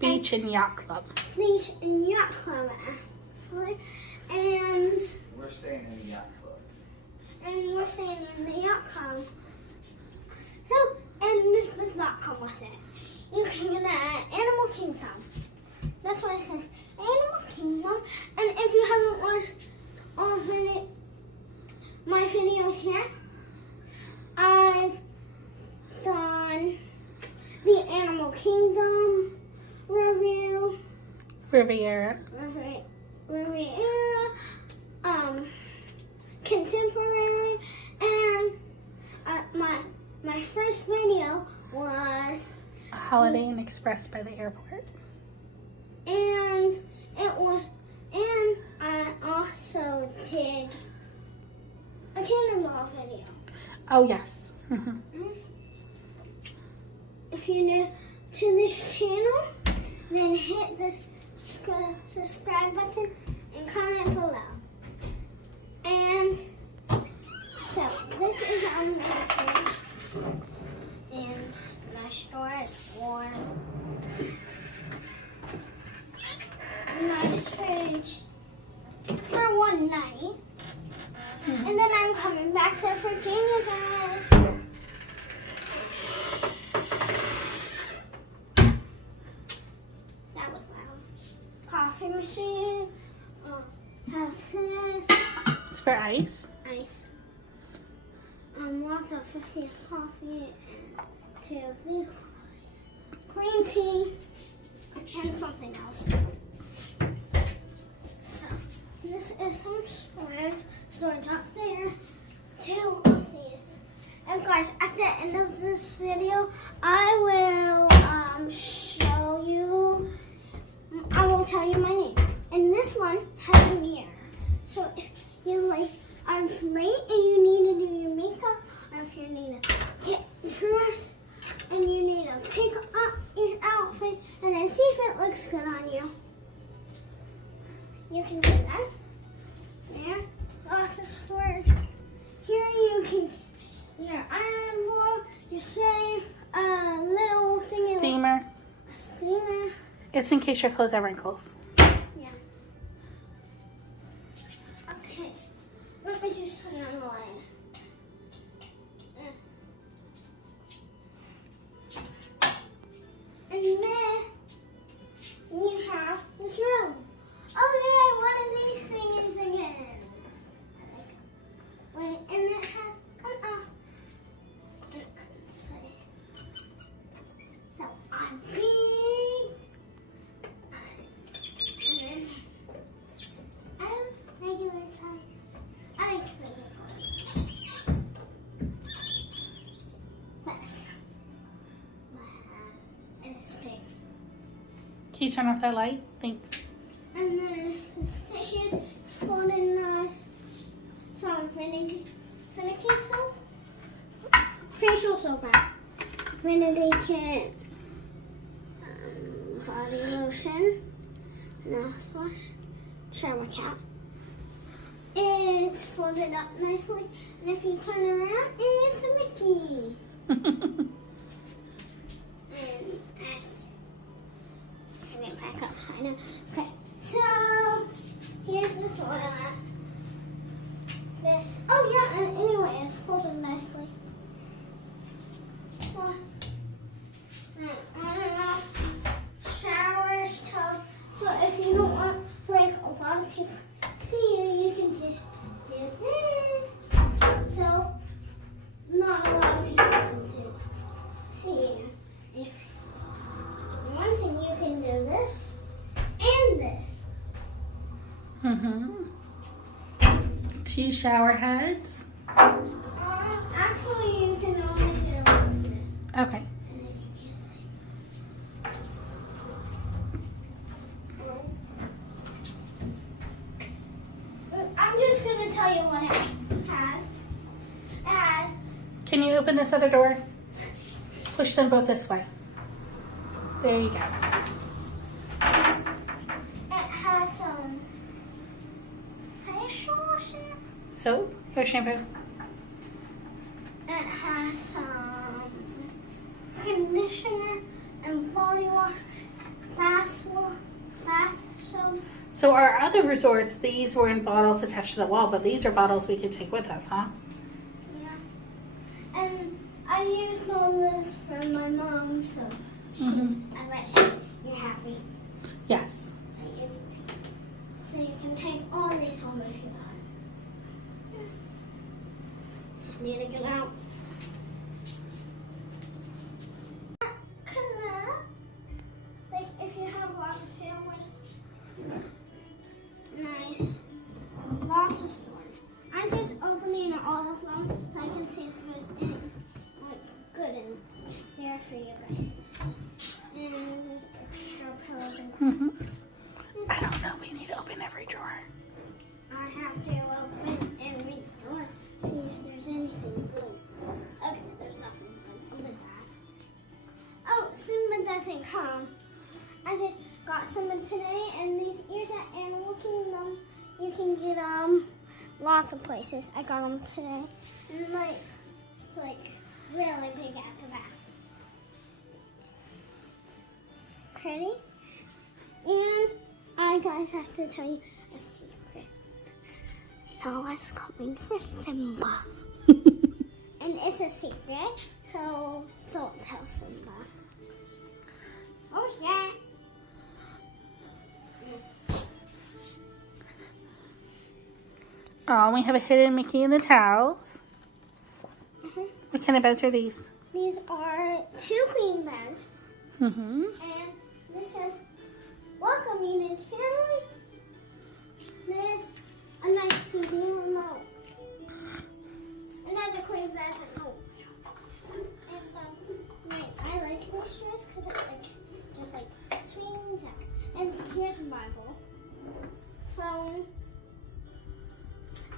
Beach and Yacht Club. Beach and Yacht Club, actually. And we're staying in the Yacht Club. And we're staying in the Yacht Club. So, and this does not come with it. You can get it at Animal Kingdom. That's why it says Animal Kingdom. And if you haven't watched all my videos yet, I've done the Animal Kingdom review, Riviera. Contemporary, and my first video was Holiday Inn Express by the airport. and I also did a cannonball video. Oh, yes. Mm-hmm. If you're new to this channel, then hit this subscribe button and comment below. And so this is our main page, and my store is warm. Nice fridge for one night. And then I'm coming back to Virginia, guys. That was loud. Coffee machine. Have this. It's for ice. Ice. Lots of 50th coffee and 2 of these green tea and something else. So this is some storage up there. 2 of these. And guys, at the end of this video, I will show you. I will tell you my name. And this one has a mirror. So if you are late and you need to do your makeup, or if you need to get dressed and you need to pick up your outfit and then see if it looks good on you, you can do that. There, lots of storage. Here you can your iron board, your safe, a little thing. Steamer. A steamer. It's in case your clothes have wrinkles. Yeah. Okay. Let me just put it on the way. And then you have this room. Oh yeah, what are these things again? Wait, and it has let's see. So I'm big. And then I'm regular size. I like the big one. Best. And it's big. Can you turn off that light? Thanks. And then there's this tissues. It's folded nice. Some finicky soap. Facial soap. Vanity kit. Body lotion. Mouthwash. Shower cap. It's folded up nicely. And if you turn around, it's a Mickey. And turn it back upside down. Okay, so here's the toilet. This, oh yeah, and anyway, it's folded nicely. Showers, tub. So if you don't want, like, a lot of people see you, you can just do this. So not a lot of people can do see you. If one thing, you can do this and this. Mm-hmm. 2 shower heads. Actually, you can only do this. Okay. And then you can I'm just going to tell you what it has. It has. Can you open this other door? Push them both this way. There you go. It has some facial shampoo. Soap or shampoo? It has some conditioner and body wash. bath soap. So our other resorts, these were in bottles attached to the wall, but these are bottles we could take with us, huh? Yeah. And I used all this from my mom, so I bet you're happy. Yes. So you can take all these home if you want. Just need to get out. Like if you have lots of family, nice, lots of storage. I'm just opening all of them so I can see if there's any like good in there for you guys to see. And there's extra pillows and I don't know. We need to open every drawer. I have to open every door, see if there's anything good. Okay, there's nothing good. Open that. Oh, Simba doesn't come. I just got Simba today, and these ears at Animal Kingdom, you can get lots of places. I got them today, and like it's like really big at the back. It's pretty, and I guys have to tell you a secret. No one's coming for Simba. And it's a secret, so don't tell Simba. Oh, yeah. Oh, we have a hidden Mickey in the towels. What kind of beds are these? These are 2 queen beds. Mm-hmm. And this says, welcoming into family. There's a nice TV remote. Another queen bed remote. And I like this dress because it just swings out. And here's a Bible, phone,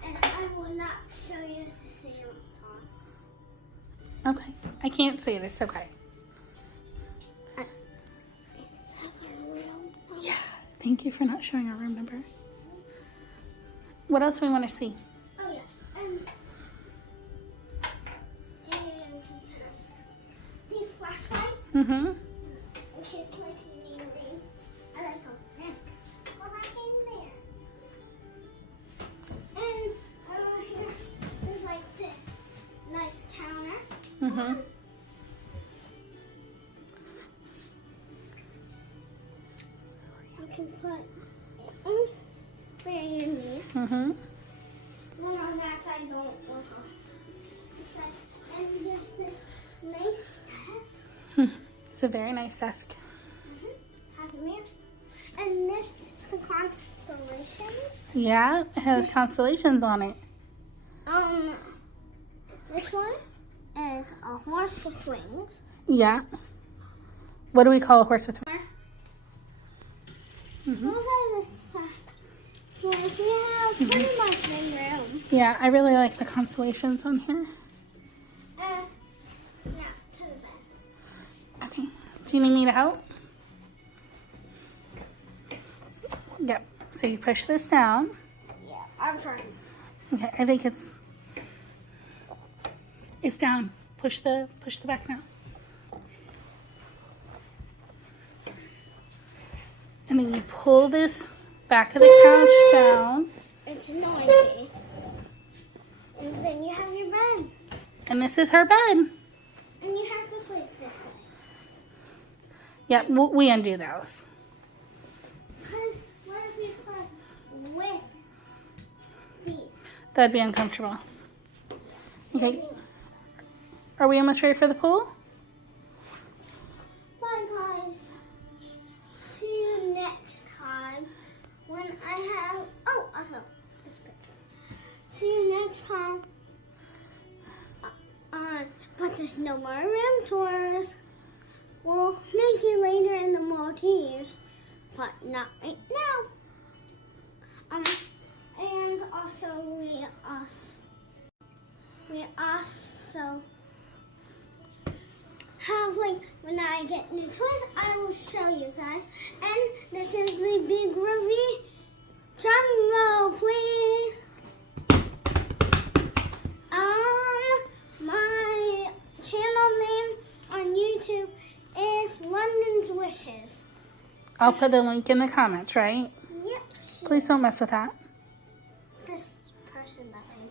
and I will not show you the cereal on. Okay. I can't see it. It's okay. It says our room. Yeah. Thank you for not showing our room number. What else do we want to see? Oh yes, and these flashlights. Mm-hmm. In case like you need to read. I like them. Yeah. Go back in there. And over here is like this nice counter. Mm-hmm. You can put it in where you need. Mm-hmm. One on that side don't work on. And there's this nice desk. It's a very nice desk. Has a mirror. And this is the constellations. Yeah, it has constellations on it. This one is a horse with wings. Yeah. What do we call a horse with wings? Those are the ones we have pretty much in room. Yeah, I really like the constellations on here. Now to the bed. Okay. Do you need me to help? Yep. So you push this down. Yeah, I'm trying. Okay, I think it's down. Push the back now. And then you pull this back of the couch down. It's noisy. And then you have your bed. And this is her bed. And you have to sleep this way. Yep, we undo those. Because what if you slept with these? That'd be uncomfortable. Okay. Are we almost ready for the pool? Bye guys. See you next time when I have, also this picture. See you next time. But there's no more room tours. We'll make it later in the Maldives, but not right now. And also we also have when I get new toys, I will show you guys. And this is the big reveal. Drum roll, please. My channel name on YouTube is London's Wishes. I'll put the link in the comments, right? Yep. Please don't mess with that. This person that I